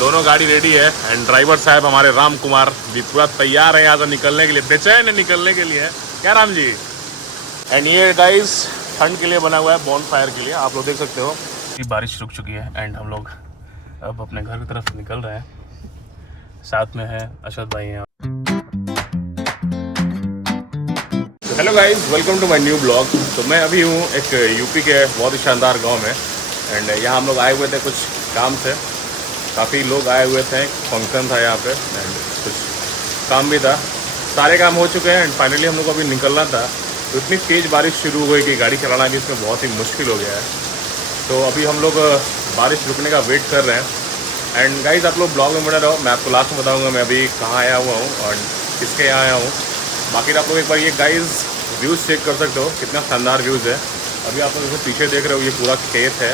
दोनों गाड़ी रेडी है एंड ड्राइवर साहब हमारे राम कुमार भी पूरा तैयार है यहाँ से निकलने के लिए, बेचैन है निकलने के लिए। क्या राम जी? एंड ये गाइस ठंड के लिए बना हुआ है, बॉन फायर के लिए, आप लोग देख सकते हो। बारिश रुक चुकी है एंड हम लोग अब अपने घर की तरफ निकल रहे हैं। साथ में है अशद भाई हैं। Hello guys, welcome to my new blog. तो मैं अभी हूँ एक यूपी के बहुत ही शानदार गांव में एंड यहाँ हम लोग आए हुए थे कुछ काम से। काफ़ी लोग आए हुए थे, फंक्शन था यहाँ पे एंड कुछ काम भी था। सारे काम हो चुके हैं एंड फाइनली हम लोग को अभी निकलना था। तो इतनी तेज़ बारिश शुरू हो गई कि गाड़ी चलाना भी इसमें बहुत ही मुश्किल हो गया है। तो अभी हम लोग बारिश रुकने का वेट कर रहे हैं। एंड गाइस आप लोग ब्लॉग में बने रहो, मैं आपको लास्ट में बताऊँगा मैं अभी कहाँ आया हुआ हूँ और किसके यहाँ आया हूँ। बाकी आप लोग एक बार ये गाइस व्यूज़ चेक कर सकते हो, कितना शानदार व्यूज़ है। अभी आप लोग जैसे पीछे देख रहे हो ये पूरा खेत है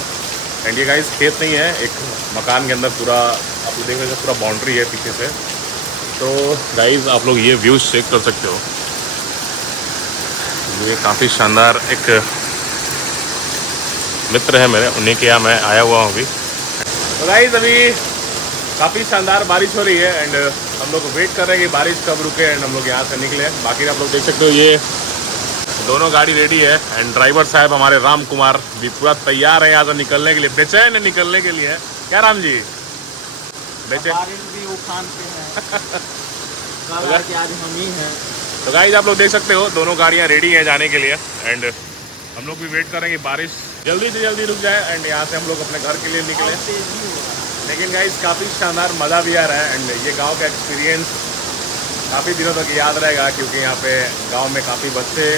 एंड ये गाइस खेत नहीं है, एक मकान के अंदर पूरा आप लोग देख रहे हो पूरा बाउंड्री है पीछे से। तो गाइस आप लोग ये व्यूज़ चेक कर सकते हो, ये काफ़ी शानदार। एक मित्र है मेरे, उन्हीं के यहाँ मैं आया हुआ हूँ अभी। तो गाइस अभी काफ़ी शानदार बारिश हो रही है एंड हम लोग वेट कर रहे हैं कि बारिश कब रुके एंड हम लोग यहाँ से निकले। बाकी आप लोग देख सकते हो ये दोनों गाड़ी रेडी है एंड ड्राइवर साहब हमारे राम कुमार भी पूरा तैयार है यहाँ से निकलने के लिए, बेचैन है निकलने के लिए। क्या राम जी? बेचैन भी उफान पे है। कल के आज हम ही हैं। तो गाइस आप लोग देख सकते हो दोनों गाड़ियाँ रेडी हैं जाने के लिए एंड हम लोग भी वेट कर रहे हैं कि बारिश जल्दी से जल्दी रुक जाए एंड यहाँ से हम लोग अपने घर के लिए निकले। लेकिन गाइस काफ़ी शानदार मज़ा भी आ रहा है एंड ये गांव का एक्सपीरियंस काफ़ी दिनों तक याद रहेगा, क्योंकि यहाँ पे गांव में काफ़ी बच्चे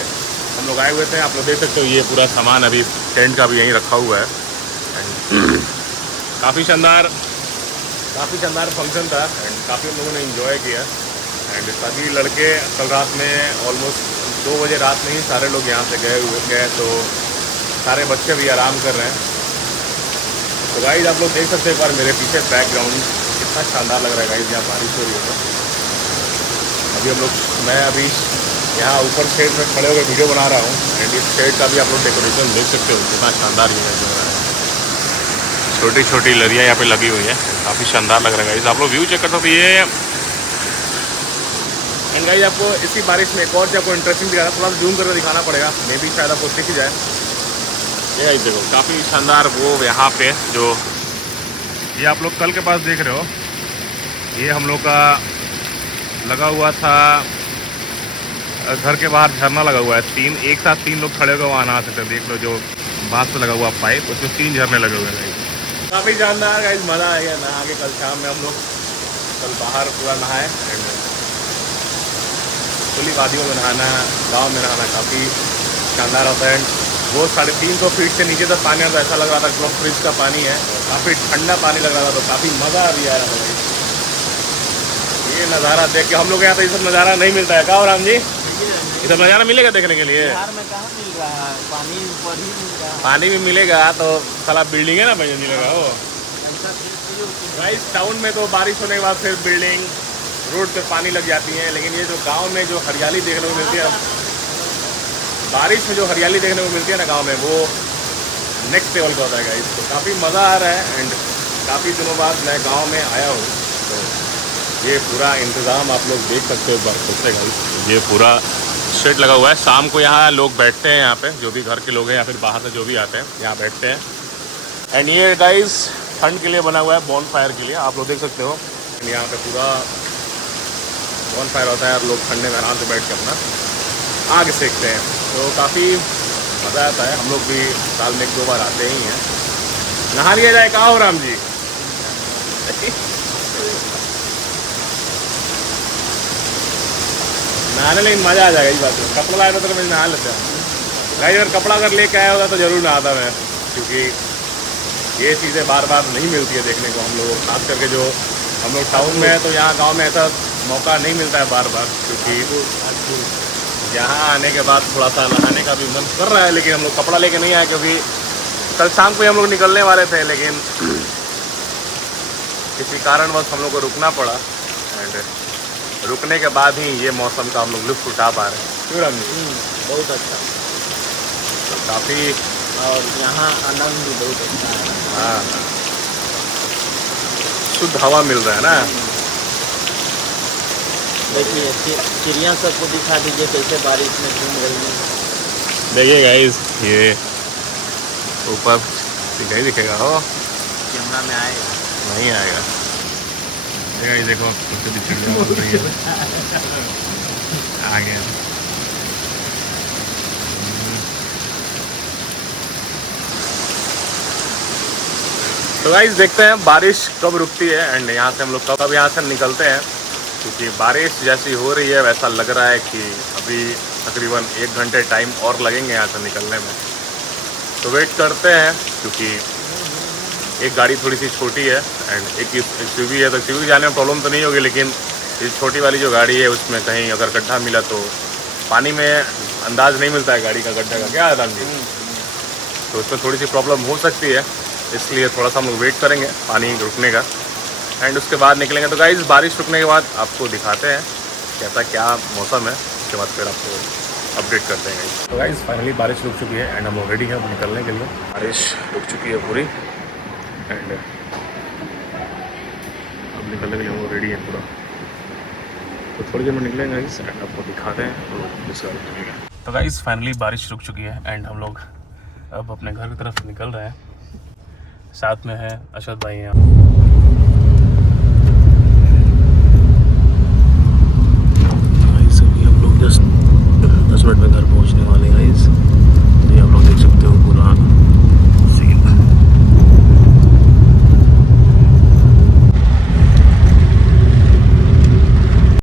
हम लोग आए हुए थे। आप लोग देख सकते हो ये पूरा सामान अभी टेंट का भी यहीं रखा हुआ है एंड काफ़ी शानदार फंक्शन था एंड काफ़ी हम लोगों ने इन्जॉय किया एंड सभी लड़के कल रात में ऑलमोस्ट 2 बजे रात में ही सारे लोग यहाँ से गए तो सारे बच्चे भी आराम कर रहे हैं। तो गाइस आप लोग देख सकते हैं एक बार मेरे पीछे बैकग्राउंड कितना शानदार लग रहा है गाइस, यहाँ बारिश हो रही है। तो अभी हम लोग मैं अभी यहाँ ऊपर शेड में खड़े होकर वीडियो बना रहा हूँ एंड इस शेड का भी आप लोग डेकोरेशन देख सकते हो, कितना शानदार इमेज लग रहा है। छोटी छोटी लड़ियाँ यहाँ पे लगी हुई हैं, काफ़ी शानदार लग रहा है गाइस। आप लोग व्यू चेक कर सकते हो ये एंड गाइस आपको इसी बारिश में एक और चीज़ आपको इंटरेस्टिंग दिखा रहा है, थोड़ा सा जूम करके दिखाना पड़ेगा, मे भी शायद आपको दिख जाए। ये देखो काफ़ी शानदार वो यहाँ पे जो ये आप लोग कल के पास देख रहे हो, ये हम लोग का लगा हुआ था घर के बाहर झरना लगा हुआ है। एक साथ तीन लोग खड़े होकर वहाँ नहा सकते हैं। देख लो जो बांस से लगा हुआ पाइप, उसमें 3 झरने लगे हुए हैं। काफ़ी शानदार गाइस, मज़ा आ गया नहा के। कल शाम में हम लोग कल बाहर पूरा नहाए एंड खुली वादियों में नहाना, गाँव में नहाना काफ़ी शानदार होता है। वो 350 फीट से नीचे तक पानी आता, ऐसा लग रहा था एकदम फ्रिज का पानी है, काफ़ी ठंडा पानी लग रहा था। तो काफ़ी मज़ा भी आ रहा था। ये नज़ारा देख के हम लोग यहाँ तो ये सब नज़ारा नहीं मिलता है। क्या राम जी, ये सब नज़ारा मिलेगा देखने के लिए? बिहार में कहाँ मिल रहा है, पानी ऊपर ही मिल रहा है। पानी भी मिलेगा तो साला बिल्डिंग है ना भैया मिलेगा वो। भाई टाउन में तो बारिश होने के बाद फिर बिल्डिंग रोड पे पानी लग जाती है, लेकिन ये जो गांव में जो हरियाली देखने को मिलती है, बारिश में जो हरियाली देखने को मिलती है ना गांव में, वो नेक्स्ट लेवल का होता है गाइस। तो काफ़ी मज़ा आ रहा है एंड काफ़ी दिनों बाद मैं गाँव में आया हूँ। तो ये पूरा इंतज़ाम आप लोग देख सकते हो एक बार खुद से गाइस। ये पूरा शेड लगा हुआ है, शाम को यहाँ लोग बैठते हैं, यहाँ पे जो भी घर के लोग हैं या फिर बाहर से जो भी आते हैं यहाँ बैठते हैं। एंड ये गाइस ठंड के लिए बना हुआ है, बॉन फायर के लिए, आप लोग देख सकते हो। यहाँ पे पूरा बॉन फायर होता है और लोग ठंडे में आराम से बैठ के अपना आग सेकते हैं। तो काफ़ी मज़ा आता है। हम लोग भी साल में 1-2 बार आते ही हैं। नहा लिया जाए, कहाँ हो राम जी? नहाने लेकिन मज़ा आ जाएगा इस बात में। कपड़ा लाया था तो मैं नहा लेता हूँ भाई। अगर कपड़ा अगर लेके आया होता तो ज़रूर नहाता मैं, क्योंकि ये चीज़ें बार बार नहीं मिलती है देखने को हम लोग, खास करके जो हम लोग टाउन में है। तो यहाँ गांव में ऐसा मौका नहीं मिलता है बार बार, क्योंकि यहाँ आने के बाद थोड़ा सा नहाने का भी मन कर रहा है। लेकिन हम लोग कपड़ा लेके नहीं आए, क्योंकि कल शाम को ही हम लोग निकलने वाले थे, लेकिन किसी कारणवश हम लोग को रुकना पड़ा एंड रुकने के बाद ही ये मौसम का हम लोग लुत्फ़ उठा पा रहे हैं। क्यों राम जी? बहुत अच्छा, तो काफ़ी और यहाँ आनंद भी बहुत अच्छा है। हाँ शुद्ध हवा मिल रहा है ना। देखिए चिड़िया सबको दिखा दीजिए कैसे बारिश में घूम रही है। देखिए गाइस ये ऊपर दिखाई दिखेगा हो, कैमरा में आएगा नहीं आएगा। ये देखो छोटी सी चिड़िया उड़ रही है, आ गया। तो गाइस देखते हैं बारिश कब रुकती है एंड यहाँ से हम लोग कब यहाँ से निकलते हैं, क्योंकि बारिश जैसी हो रही है वैसा लग रहा है कि अभी तकरीबन 1 घंटे टाइम और लगेंगे यहाँ से निकलने में। तो वेट करते हैं, क्योंकि एक गाड़ी थोड़ी सी छोटी है एंड एक एक्सयूवी है, तो एक्सयूवी जाने में प्रॉब्लम तो नहीं होगी, लेकिन ये छोटी वाली जो गाड़ी है उसमें कहीं अगर गड्ढा मिला तो पानी में अंदाज नहीं मिलता है गाड़ी का गड्ढे का, क्या आदान जी, तो उसमें थोड़ी सी प्रॉब्लम हो सकती है। इसलिए थोड़ा सा हम लोग वेट करेंगे पानी रुकने का एंड उसके बाद निकलेंगे। तो गाइस बारिश रुकने के बाद आपको दिखाते हैं कैसा क्या मौसम है, उसके बाद फिर आपको अपडेट करते हैं गाइस। तो गाइस फाइनली बारिश रुक चुकी है एंड हम लोग रेडी हैं अब निकलने के लिए। बारिश रुक चुकी है पूरी एंड अब निकलने के लिए हम लोग रेडी हैं पूरा। तो थोड़ी देर में निकलेंगे गाइस एंड आपको दिखाते हैं तो उसके बाद निकलेंगे। तो गाइस फाइनली बारिश रुक चुकी है एंड हम लोग अब अपने घर की तरफ निकल रहे हैं। साथ में है अशद भाई यहाँ। अभी हम लोग जस्ट 10 मिनट में घर पहुँचने वाले